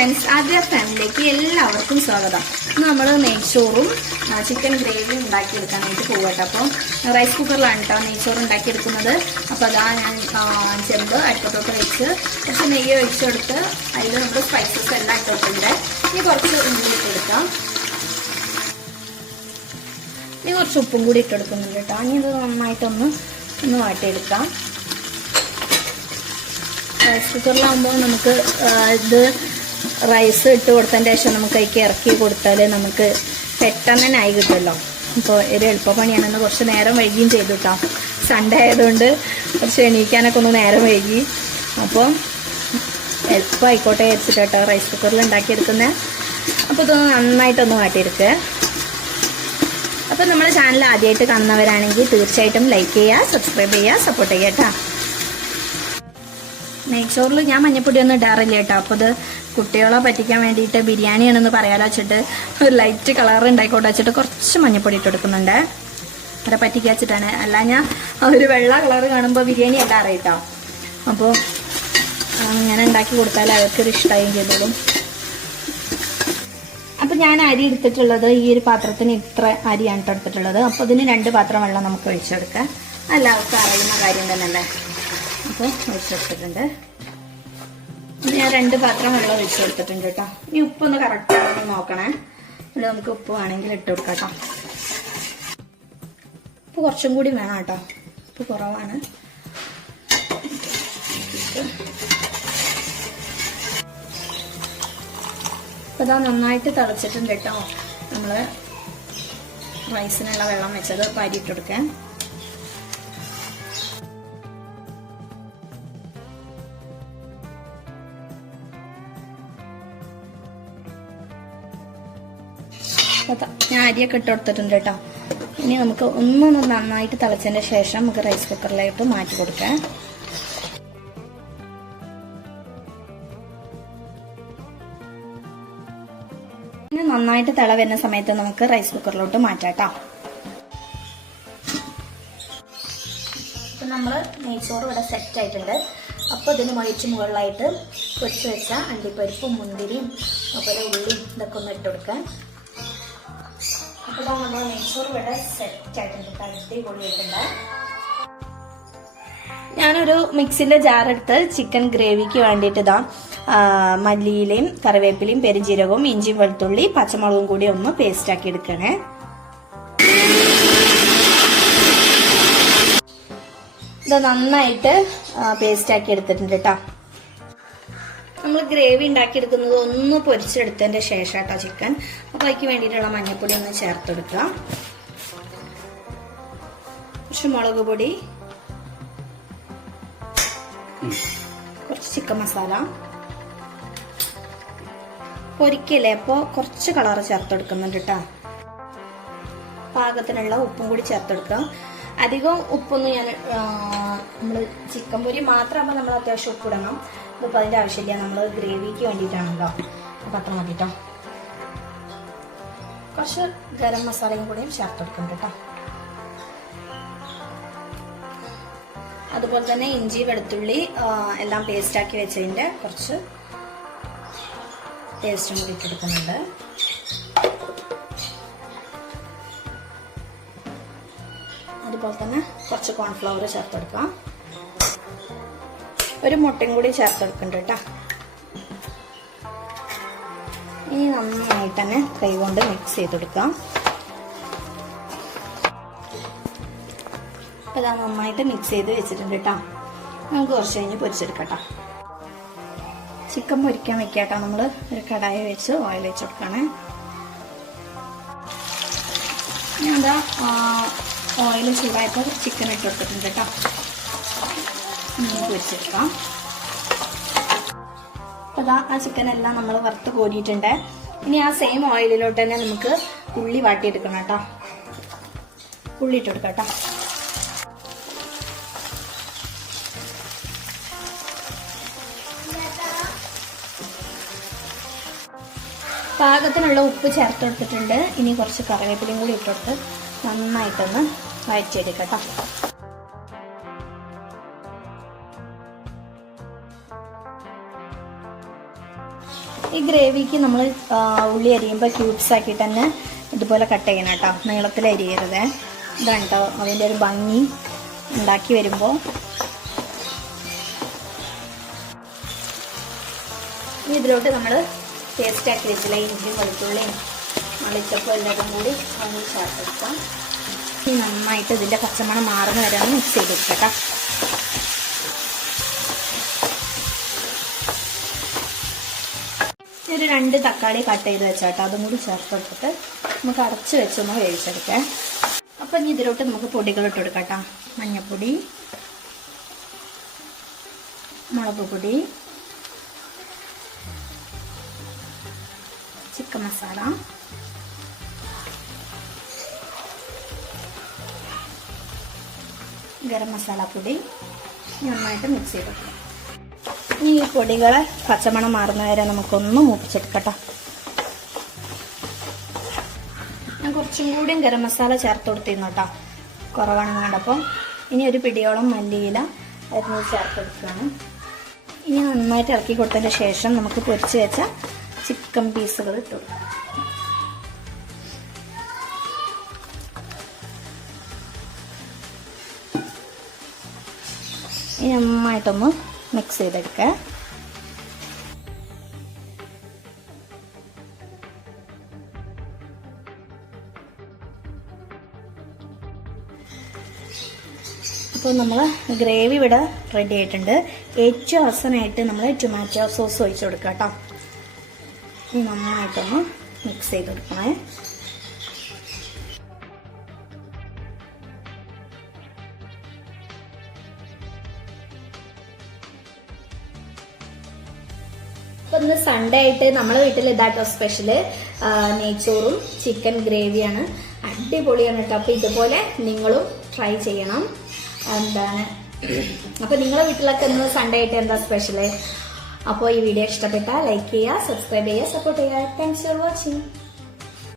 Friends ആദ്യ ഫാമിലിയിലേക്ക് എല്ലാവർക്കും സ്വാഗതം. ഇന്ന് നമ്മൾ നെയ്ച്ചോറും ചിക്കൻ ഗ്രേവിയും ഉണ്ടാക്കിയെടുക്കാനായിട്ട് പോകട്ടെ അപ്പോൾ റൈസ് കുക്കറിലാണ് കേട്ടോ നെയ്ച്ചോറ് ഉണ്ടാക്കിയെടുക്കുന്നത്. അപ്പോൾ അതാ ഞാൻ ചെമ്പ് അടുപ്പത്തോട്ട് വെച്ച് കുറച്ച് നെയ്യ് ഒഴിച്ചെടുത്ത് അതിൽ നമ്മൾ സ്പൈസസ് എല്ലാം ഇട്ടിട്ടുണ്ട് ഇനി കുറച്ച് ഉള്ളി ഇട്ടെടുക്കാം ഇനി കുറച്ച് ഉപ്പും കൂടി ഇട്ടെടുക്കുന്നുണ്ട് കേട്ടോ ഇനി ഇത് നന്നായിട്ടൊന്ന് ഒന്ന് വാട്ടിയെടുക്കാം. റൈസ് കുക്കറിലാകുമ്പോൾ നമുക്ക് ഇത് റൈസ് ഇട്ട് കൊടുത്തതിന് ശേഷം നമുക്ക് അതിലേക്ക് ഇറക്കി കൊടുത്താൽ നമുക്ക് പെട്ടെന്ന് തന്നെ ആയി കിട്ടുമല്ലോ. അപ്പോൾ ഒരു എളുപ്പപ്പണിയാണെന്ന് കുറച്ച് നേരം വൈകിയും ചെയ്തു കേട്ടോ സൺഡേ ആയതുകൊണ്ട് കുറച്ച് എണീക്കാനൊക്കെ ഒന്ന് നേരം വൈകി. അപ്പോൾ എളുപ്പമായിക്കോട്ടെ വെച്ചിട്ട് കേട്ടോ റൈസ് കുക്കറിൽ ഉണ്ടാക്കിയെടുക്കുന്നത് അപ്പോൾ ഇതൊന്ന് നന്നായിട്ടൊന്ന് മാറ്റിയെടുക്കുക അപ്പോൾ നമ്മുടെ ചാനൽ ആദ്യമായിട്ട് കാണുന്നവരാണെങ്കിൽ തീർച്ചയായിട്ടും ലൈക്ക് ചെയ്യുക സബ്സ്ക്രൈബ് ചെയ്യുക സപ്പോർട്ട് ചെയ്യുക കേട്ടോ നെയ്ച്ചോറിൽ ഞാൻ മഞ്ഞപ്പൊടി ഒന്നും ഇടാറില്ല കേട്ടോ അപ്പോൾ ഇത് കുട്ടികളെ പറ്റിക്കാൻ വേണ്ടിയിട്ട് ബിരിയാണിയാണെന്ന് പറയാലോ വെച്ചിട്ട് ഒരു ലൈറ്റ് കളർ ഉണ്ടായിക്കോട്ടെ വെച്ചിട്ട് കുറച്ച് മഞ്ഞപ്പൊടി ഇട്ട് കൊടുക്കുന്നുണ്ട്. അത്ര പറ്റിക്കാൻ വെച്ചിട്ടാണ്. അല്ല ഞാൻ ഒരു വെള്ള കളർ കാണുമ്പോൾ ബിരിയാണി അല്ല അറിയിട്ടോ. അപ്പോൾ അങ്ങനെ ഉണ്ടാക്കി കൊടുത്താൽ അവർക്കൊരു ഇഷ്ടമായും ചെയ്തോളും അപ്പം ഞാൻ അരി എടുത്തിട്ടുള്ളത് ഈ ഒരു പാത്രത്തിന് ഇത്ര അരിയാണ് ട്ടോ എടുത്തിട്ടുള്ളത്. അപ്പോൾ ഇതിന് രണ്ട് പാത്രം വെള്ളം നമുക്ക് ഒഴിച്ചെടുക്കാം എല്ലാവർക്കും അറിയുന്ന കാര്യം തന്നെയല്ലേ? അപ്പോൾ ഒഴിച്ചെടുത്തിട്ടുണ്ട് ഞാൻ രണ്ട് പാത്രം വെള്ളം ഒഴിച്ചു കൊടുത്തിട്ടുണ്ട് കേട്ടോ. ഇനി ഉപ്പൊന്ന് കറക്റ്റ് ആണെന്ന് നോക്കണേ. അല്ല നമുക്ക് ഉപ്പ് വേണമെങ്കിൽ ഇട്ട് കൊടുക്കാം കേട്ടോ. ഉപ്പ് കുറച്ചും കൂടി വേണം കേട്ടോ. ഉപ്പ് കുറവാണ്. അപ്പോൾ ഇതാ നന്നായിട്ട് തിളച്ചിട്ടുണ്ട് കേട്ടോ. നമ്മൾ റൈസിനുള്ള വെള്ളം വെച്ചത് പരിയിട്ട് കൊടുക്കാൻ. ഞാൻ അരിയൊക്കെ ഇട്ട് കൊടുത്തിട്ടുണ്ട് കേട്ടോ. ഇനി നമുക്ക് ഒന്നൊന്ന് നന്നായിട്ട് തിളച്ചതിന് ശേഷം നമുക്ക് റൈസ് കുക്കറിലായിട്ട് മാറ്റി കൊടുക്കാം. ഇനി നന്നായിട്ട് തിള വരുന്ന സമയത്ത് നമുക്ക് റൈസ് കുക്കറിലോട്ട് മാറ്റാം കേട്ടോ. നമ്മൾ നെയ്ച്ചോറ് ഇവിടെ സെറ്റ് ആയിട്ടുണ്ട്. അപ്പോൾ ഇതിന് മുഴിച്ച് മുകളിലായിട്ട് പൊരിച്ച് വെച്ച അണ്ടിപ്പരിപ്പും മുന്തിരിയും അതുപോലെ ഉള്ളിയും ഇതൊക്കെ ഒന്ന് ഇട്ട് കൊടുക്കാം. അപ്പോൾ നമ്മൾ നെയ്ച്ചോറ് ഇവിടെ സെറ്റ് ആയിട്ടുണ്ട്. അടിപൊളിയായിട്ടുണ്ട് ഞാനൊരു മിക്സിന്റെ ജാറെടുത്ത് ചിക്കൻ ഗ്രേവിക്ക് വേണ്ടിയിട്ട് ഇതാ മല്ലിയിലയും കറിവേപ്പിലയും പെരുംജീരകവും ഇഞ്ചിയും വെളുത്തുള്ളി പച്ചമുളകും കൂടി ഒന്ന് പേസ്റ്റ് ആക്കി എടുക്കണേ. ഇത് നന്നായിട്ട് പേസ്റ്റ് ആക്കി എടുത്തിട്ടുണ്ട് കേട്ടോ നമ്മൾ ഗ്രേവി ഉണ്ടാക്കിയെടുക്കുന്നത് ഒന്ന് പൊരിച്ചെടുത്തതിന്റെ ശേഷം കേട്ടോ ചിക്കൻ. അപ്പോൾ അതിക്ക് വേണ്ടിയിട്ടുള്ള മഞ്ഞൾപ്പൊടി ഒന്ന് ചേർത്തെടുക്കുക കുറച്ച് മുളക് പൊടി. കുറച്ച് ചിക്കൻ മസാല. പൊരിക്കല്ലേ അപ്പോൾ കുറച്ച് കളർ ചേർത്തെടുക്കുന്നുണ്ട് കേട്ടോ പാകത്തിനുള്ള ഉപ്പും കൂടി ചേർത്തെടുക്കുക അധികം ഉപ്പൊന്നും ഞാൻ നമ്മൾ ചിക്കൻ പൊരി മാത്രമാകുമ്പോൾ നമ്മൾ അത്യാവശ്യം ഉപ്പിടണം ഇതിപ്പോൾ അതിന്റെ ആവശ്യമില്ല. നമ്മൾ ഗ്രേവിക്ക് വേണ്ടിയിട്ടാണല്ലോ. അപ്പം അത്ര മതി കേട്ടോ കുറച്ച് ഗരം മസാലയും കൂടിയും ചേർത്തെടുക്കും കേട്ടോ അതുപോലെ തന്നെ ഇഞ്ചി വെളുത്തുള്ളി എല്ലാം പേസ്റ്റാക്കി വെച്ചതിന്റെ കുറച്ച് പേസ്റ്റും കൂടി ഇട്ടെടുക്കുന്നുണ്ട് അതുപോലെ തന്നെ കുറച്ച് കോൺഫ്ലവർ ചേർത്തെടുക്കാം ഒരു മുട്ടയും കൂടി ചേർത്ത് കൊടുക്കണ്ട കേട്ടോ. ഇനി നന്നായിട്ട് തന്നെ കൈ കൊണ്ട് മിക്സ് ചെയ്തെടുക്കാം അപ്പോൾ ഇതാ നന്നായിട്ട് മിക്സ് ചെയ്ത് വെച്ചിട്ടുണ്ട് കേട്ടോ. നമുക്ക് കുറച്ച് കഴിഞ്ഞ് പൊരിച്ചെടുക്കട്ടോ. ചിക്കൻ പൊരിക്കാൻ വെക്കാട്ടോ നമ്മൾ ഒരു കടായി വെച്ച് ഓയിൽ വെച്ച് കൊടുക്കണേ. ഞാൻ എന്താ ഓയിൽ ചൂടായപ്പോൾ ചിക്കൻ ഇട്ട് കൊടുത്തിട്ടുണ്ട് കേട്ടോ. ഇനി പൊരിച്ചെടുക്കാം അപ്പോൾ ഇതാ ആ ചിക്കൻ എല്ലാം നമ്മൾ വറുത്ത് കോരിയിട്ടുണ്ട്. ഇനി ആ സെയിം ഓയിലിലോട്ട് തന്നെ നമുക്ക് ഉള്ളി വാട്ടിയെടുക്കണം കേട്ടോ. ഉള്ളി ഇട്ട് കൊടുക്കാം കേട്ടോ. പാകത്തിനുള്ള ഉപ്പ് ചേർത്ത് കൊടുത്തിട്ടുണ്ട്. ഇനി കുറച്ച് കറിവേപ്പിലയും കൂടി ഇട്ടുകൊടുത്ത് നന്നായിട്ടൊന്ന് വഴറ്റിയെടുക്കാം കേട്ടോ. ഗ്രേവിക്ക് നമ്മൾ ഉള്ളി അരിയുമ്പോൾ ക്യൂബ്സ് ആക്കിയിട്ട് തന്നെ ഇതുപോലെ കട്ട് ചെയ്യണം കേട്ടോ. നീളത്തിൽ അരിയരുതേ. ഇതാണ് അതിന്റെ ഒരു ഭംഗി ഉണ്ടാക്കി വരുമ്പോൾ ഇതിലോട്ട് നമ്മൾ ടേസ്റ്റ് ആക്കി വെച്ചില്ല ഇഞ്ചിയും വെളുത്തുള്ളിയും മളിച്ചപ്പോൾ എല്ലാതും കൂടി ഒന്ന് ചേർത്തെടുക്കാം ഇനി നന്നായിട്ട് ഇതിന്റെ പച്ചമണം മാറുന്ന വരെ ഒന്ന് മിക്സ് ചെയ്തെടുക്കട്ടോ ഒരു രണ്ട് തക്കാളി കട്ട് ചെയ്ത് വെച്ചാട്ടോ. അതും കൂടി ചേർത്തെടുത്തിട്ട് നമുക്ക് അടച്ച് വെച്ചൊന്ന് വേവിച്ചെടുക്കാം. അപ്പം ഇനി ഇതിലോട്ട് നമുക്ക് പൊടികൾ ഇട്ട് മഞ്ഞപ്പൊടി മഞ്ഞൾപ്പൊടി മുളക് പൊടി ചിക്കൻ മസാല ഗരം മസാല പൊടി നന്നായിട്ട് മിക്സ് ചെയ്തെടുക്കാം ഇനി ഈ പൊടികളെ പച്ചമണം മാറുന്ന വരെ നമുക്കൊന്ന് മൂപ്പിച്ചെടുക്കട്ടോ. ഞാൻ കുറച്ചും കൂടിയും ഗരം മസാല ചേർത്ത് കൊടുത്തിരുന്നു കേട്ടോ. കുറവാണെന്ന് കണ്ടപ്പോൾ. ഇനി ഒരു പിടിയോളം മല്ലിയില അതിനോട് ചേർത്ത് കൊടുക്കുകയാണ്. ഇനി നന്നായിട്ട് ഇറക്കി കൊടുത്തതിന് ശേഷം നമുക്ക് പൊരിച്ച് വെച്ച ചിക്കൻ പീസുകൾ ഇട്ടു ഇനി നന്നായിട്ടൊന്ന് മിക്സ് ചെയ്തെടുക്കുക. അപ്പോൾ നമ്മൾ ഗ്രേവി ഇവിടെ റെഡി ആയിട്ടുണ്ട്. ഏറ്റവും അവസാനമായിട്ട് നമ്മൾ ടൊമാറ്റോ സോസ് ഒഴിച്ചു കൊടുക്കാം കേട്ടോ. നന്നായിട്ടൊന്ന് മിക്സ് ചെയ്ത് കൊടുക്കണേ അപ്പൊ ഇന്ന് സൺഡേ ആയിട്ട് നമ്മളെ വീട്ടിൽ ഇതാട്ടോ സ്പെഷ്യൽ നെയ്ച്ചോറും ചിക്കൻ ഗ്രേവിയാണ് അടിപൊളിയാണ് കേട്ടോ അപ്പൊ ഇതുപോലെ നിങ്ങളും ട്രൈ ചെയ്യണം. എന്താണ്? അപ്പൊ നിങ്ങളെ വീട്ടിലൊക്കെ ഇന്ന് സൺഡേ ആയിട്ട് എന്താ സ്പെഷ്യൽ അപ്പോൾ ഈ വീഡിയോ ഇഷ്ടപ്പെട്ടാൽ ലൈക്ക് ചെയ്യുക സബ്സ്ക്രൈബ് ചെയ്യുക സപ്പോർട്ട് ചെയ്യുക. Thanks for watching